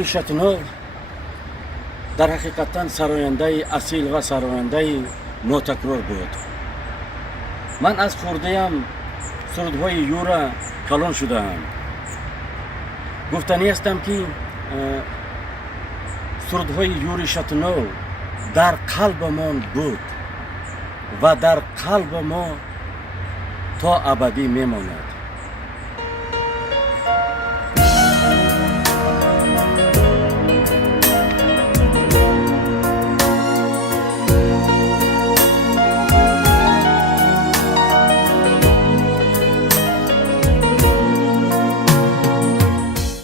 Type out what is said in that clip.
یوری شتنو در حقیقتا سراینده اصیل و سراینده نوتکرار بود. من از خورده‌ام سرودهای یورا کلان شدم. گفتنی هستم که سرودهای یوری شتنو در قلبمان بود و در قلب ما تا ابدی میماند.